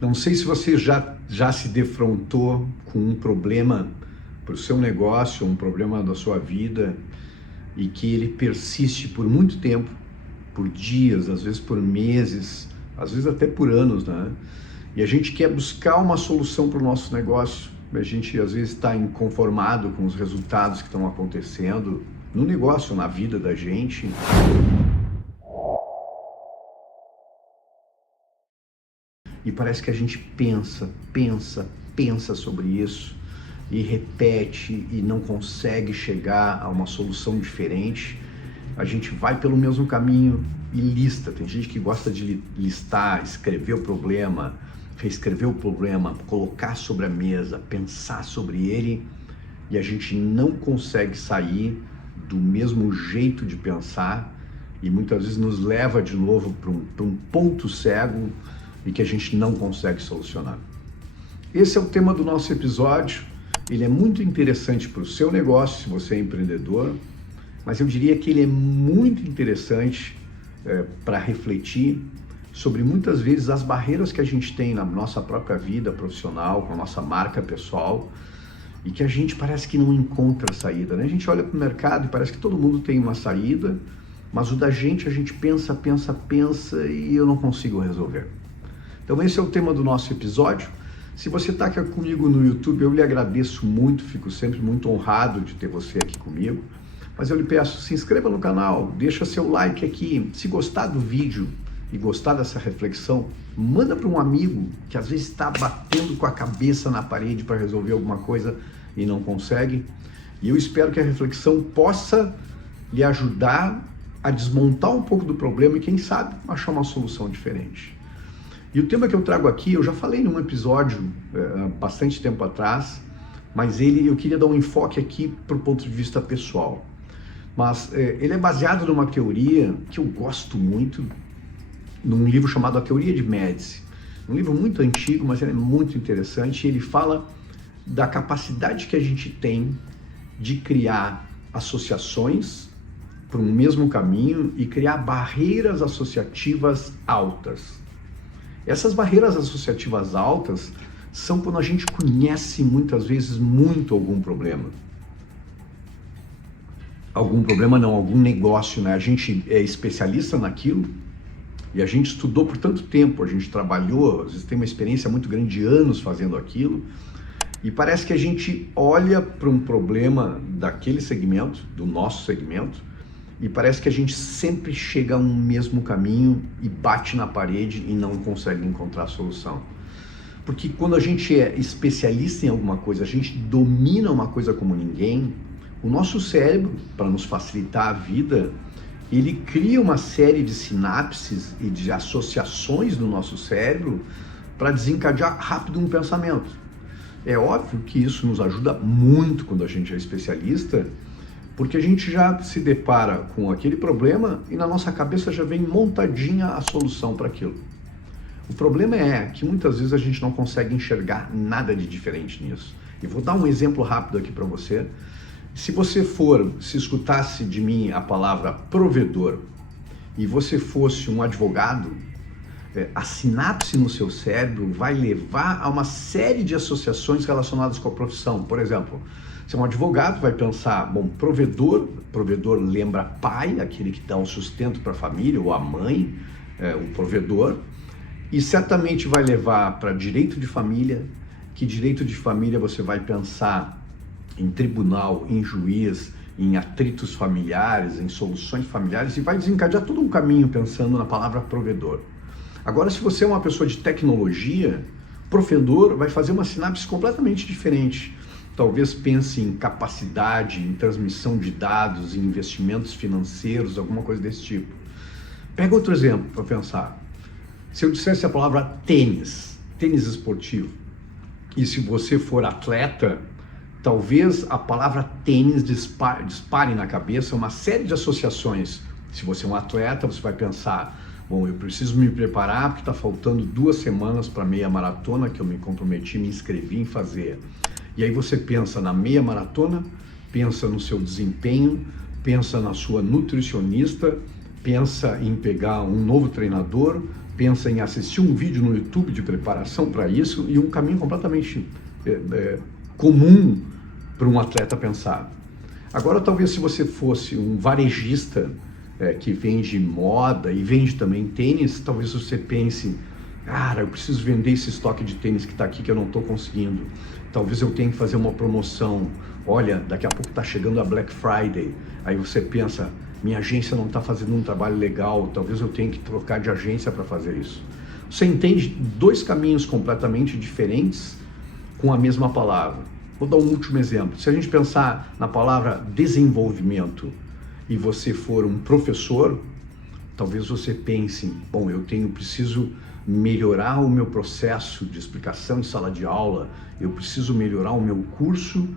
Não sei se você já se defrontou com um problema para o seu negócio, um problema da sua vida, e que ele persiste por muito tempo, por dias, às vezes por meses, às vezes até por anos, né? E a gente quer buscar uma solução para o nosso negócio. A gente às vezes está inconformado com os resultados que estão acontecendo no negócio, na vida da gente. E parece que a gente pensa sobre isso e repete e não consegue chegar a uma solução diferente. A gente vai pelo mesmo caminho e lista. Tem gente que gosta de listar, escrever o problema, reescrever o problema, colocar sobre a mesa, pensar sobre ele, e a gente não consegue sair do mesmo jeito de pensar e muitas vezes nos leva de novo para um ponto cego e que a gente não consegue solucionar. Esse é o tema do nosso episódio. Ele é muito interessante para o seu negócio, se você é empreendedor, mas eu diria que ele é muito interessante para refletir sobre muitas vezes as barreiras que a gente tem na nossa própria vida profissional, com a nossa marca pessoal, e que a gente parece que não encontra saída, né? A gente olha para o mercado e parece que todo mundo tem uma saída, mas o da gente, a gente pensa e eu não consigo resolver. Então esse é o tema do nosso episódio. Se você está aqui comigo no YouTube, eu lhe agradeço muito, fico sempre muito honrado de ter você aqui comigo. Mas eu lhe peço, se inscreva no canal, deixa seu like aqui. Se gostar do vídeo e gostar dessa reflexão, manda para um amigo que às vezes está batendo com a cabeça na parede para resolver alguma coisa e não consegue. E eu espero que a reflexão possa lhe ajudar a desmontar um pouco do problema e, quem sabe, achar uma solução diferente. E o tema que eu trago aqui, eu já falei num episódio bastante tempo atrás, mas eu queria dar um enfoque aqui para o ponto de vista pessoal. Mas ele é baseado numa teoria que eu gosto muito, num livro chamado A Teoria de Médici. Um livro muito antigo, mas ele é muito interessante. Ele fala da capacidade que a gente tem de criar associações para um mesmo caminho e criar barreiras associativas altas. Essas barreiras associativas altas são quando a gente conhece muitas vezes muito algum problema. Algum problema não, algum negócio, né? A gente é especialista naquilo e a gente estudou por tanto tempo, a gente trabalhou, às vezes tem uma experiência muito grande de anos fazendo aquilo, e parece que a gente olha para um problema daquele segmento, do nosso segmento, e parece que a gente sempre chega a um mesmo caminho e bate na parede e não consegue encontrar a solução. Porque quando a gente é especialista em alguma coisa, a gente domina uma coisa como ninguém, o nosso cérebro, para nos facilitar a vida, ele cria uma série de sinapses e de associações no nosso cérebro para desencadear rápido um pensamento. É óbvio que isso nos ajuda muito quando a gente é especialista, porque a gente já se depara com aquele problema e na nossa cabeça já vem montadinha a solução para aquilo. O problema é que muitas vezes a gente não consegue enxergar nada de diferente nisso. E vou dar um exemplo rápido aqui para você. Se se escutasse de mim a palavra provedor e você fosse um advogado, a sinapse no seu cérebro vai levar a uma série de associações relacionadas com a profissão. Por exemplo, se é um advogado, vai pensar, bom, provedor lembra pai, aquele que dá o sustento para a família, ou a mãe, o provedor, e certamente vai levar para direito de família, que direito de família você vai pensar em tribunal, em juiz, em atritos familiares, em soluções familiares, e vai desencadear todo um caminho pensando na palavra provedor. Agora, se você é uma pessoa de tecnologia, provedor vai fazer uma sinapse completamente diferente. Talvez pense em capacidade, em transmissão de dados, em investimentos financeiros, alguma coisa desse tipo. Pega outro exemplo para pensar. Se eu dissesse a palavra tênis esportivo, e se você for atleta, talvez a palavra tênis dispare na cabeça uma série de associações. Se você é um atleta, você vai pensar, bom, eu preciso me preparar porque está faltando 2 semanas para a meia maratona que eu me comprometi, me inscrevi em fazer. E aí você pensa na meia maratona, pensa no seu desempenho, pensa na sua nutricionista, pensa em pegar um novo treinador, pensa em assistir um vídeo no YouTube de preparação para isso, e um caminho completamente comum para um atleta pensar. Agora, talvez se você fosse um varejista que vende moda e vende também tênis, talvez você pense, cara, eu preciso vender esse estoque de tênis que está aqui que eu não estou conseguindo. Talvez eu tenha que fazer uma promoção. Olha, daqui a pouco está chegando a Black Friday. Aí você pensa, minha agência não está fazendo um trabalho legal, talvez eu tenha que trocar de agência para fazer isso. Você entende dois caminhos completamente diferentes com a mesma palavra. Vou dar um último exemplo. Se a gente pensar na palavra desenvolvimento e você for um professor, talvez você pense, bom, preciso melhorar o meu processo de explicação em sala de aula, eu preciso melhorar o meu curso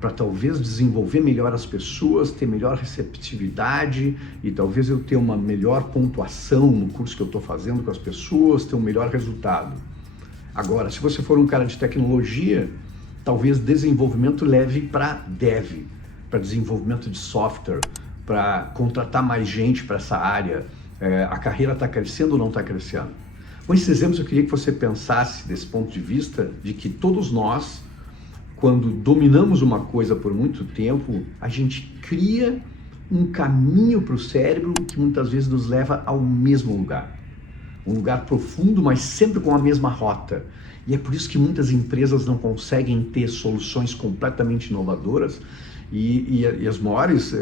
para talvez desenvolver melhor as pessoas, ter melhor receptividade e talvez eu ter uma melhor pontuação no curso que eu estou fazendo com as pessoas, ter um melhor resultado. Agora, se você for um cara de tecnologia, talvez desenvolvimento leve para dev, para desenvolvimento de software, para contratar mais gente para essa área. A carreira está crescendo ou não está crescendo? Com esses exemplos, eu queria que você pensasse desse ponto de vista de que todos nós, quando dominamos uma coisa por muito tempo, a gente cria um caminho para o cérebro que muitas vezes nos leva ao mesmo lugar. Um lugar profundo, mas sempre com a mesma rota. E é por isso que muitas empresas não conseguem ter soluções completamente inovadoras e as maiores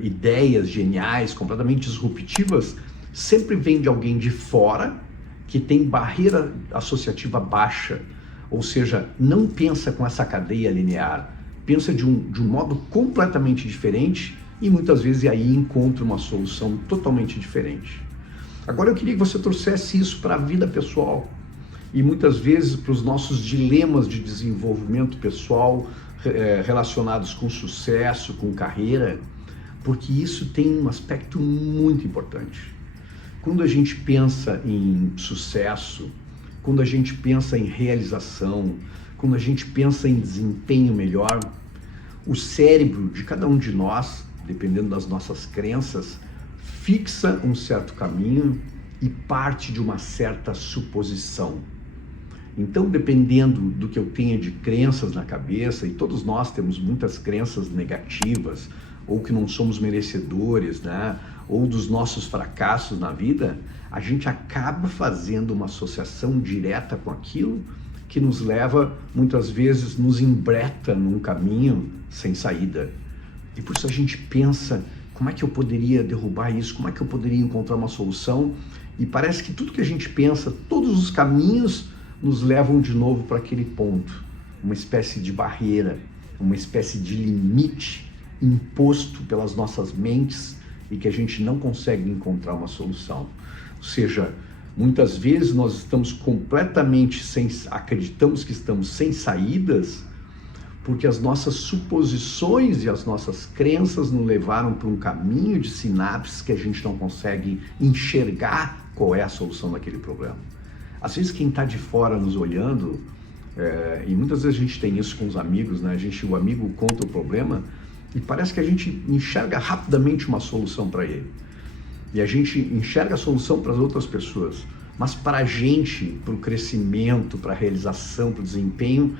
ideias geniais, completamente disruptivas, sempre vêm de alguém de fora que tem barreira associativa baixa, ou seja, não pensa com essa cadeia linear, pensa de um modo completamente diferente e muitas vezes aí encontra uma solução totalmente diferente. Agora eu queria que você trouxesse isso para a vida pessoal e muitas vezes para os nossos dilemas de desenvolvimento pessoal relacionados com sucesso, com carreira, porque isso tem um aspecto muito importante. Quando a gente pensa em sucesso, quando a gente pensa em realização, quando a gente pensa em desempenho melhor, o cérebro de cada um de nós, dependendo das nossas crenças, fixa um certo caminho e parte de uma certa suposição. Então, dependendo do que eu tenha de crenças na cabeça, e todos nós temos muitas crenças negativas, ou que não somos merecedores, né? Ou dos nossos fracassos na vida, a gente acaba fazendo uma associação direta com aquilo que nos leva, muitas vezes, nos embreta num caminho sem saída. E por isso a gente pensa, como é que eu poderia derrubar isso? Como é que eu poderia encontrar uma solução? E parece que tudo que a gente pensa, todos os caminhos nos levam de novo para aquele ponto, uma espécie de barreira, uma espécie de limite imposto pelas nossas mentes e que a gente não consegue encontrar uma solução. Ou seja, muitas vezes nós estamos completamente acreditamos que estamos sem saídas porque as nossas suposições e as nossas crenças nos levaram para um caminho de sinapses que a gente não consegue enxergar qual é a solução daquele problema. Às vezes quem está de fora nos olhando, e muitas vezes a gente tem isso com os amigos, né? O amigo conta o problema e parece que a gente enxerga rapidamente uma solução para ele. E a gente enxerga a solução para as outras pessoas. Mas para a gente, para o crescimento, para a realização, para o desempenho,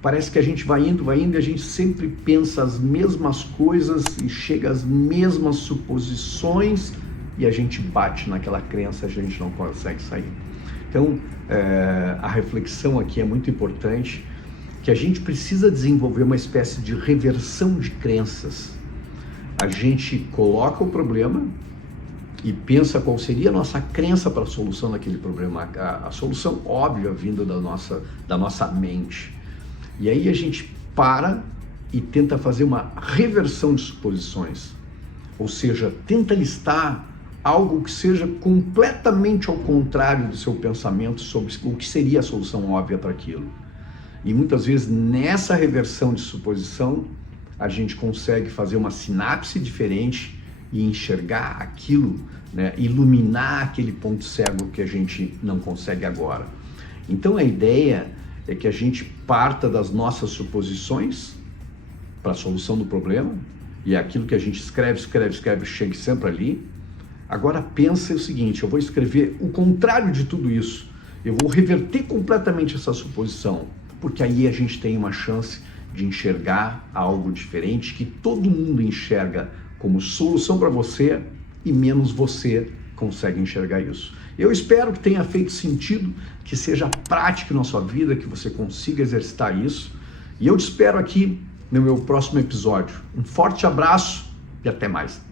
parece que a gente vai indo e a gente sempre pensa as mesmas coisas e chega às mesmas suposições e a gente bate naquela crença, a gente não consegue sair. Então, a reflexão aqui é muito importante, que a gente precisa desenvolver uma espécie de reversão de crenças. A gente coloca o problema e pensa qual seria a nossa crença para a solução daquele problema, a solução óbvia vinda da nossa mente. E aí a gente para e tenta fazer uma reversão de suposições, ou seja, tenta listar algo que seja completamente ao contrário do seu pensamento sobre o que seria a solução óbvia para aquilo. E muitas vezes nessa reversão de suposição, a gente consegue fazer uma sinapse diferente e enxergar aquilo, né, iluminar aquele ponto cego que a gente não consegue agora. Então a ideia é que a gente parta das nossas suposições para a solução do problema, e é aquilo que a gente escreve, chegue sempre ali. Agora pensa o seguinte, eu vou escrever o contrário de tudo isso. Eu vou reverter completamente essa suposição, porque aí a gente tem uma chance de enxergar algo diferente que todo mundo enxerga como solução para você e menos você consegue enxergar isso. Eu espero que tenha feito sentido, que seja prático na sua vida, que você consiga exercitar isso. E eu te espero aqui no meu próximo episódio. Um forte abraço e até mais.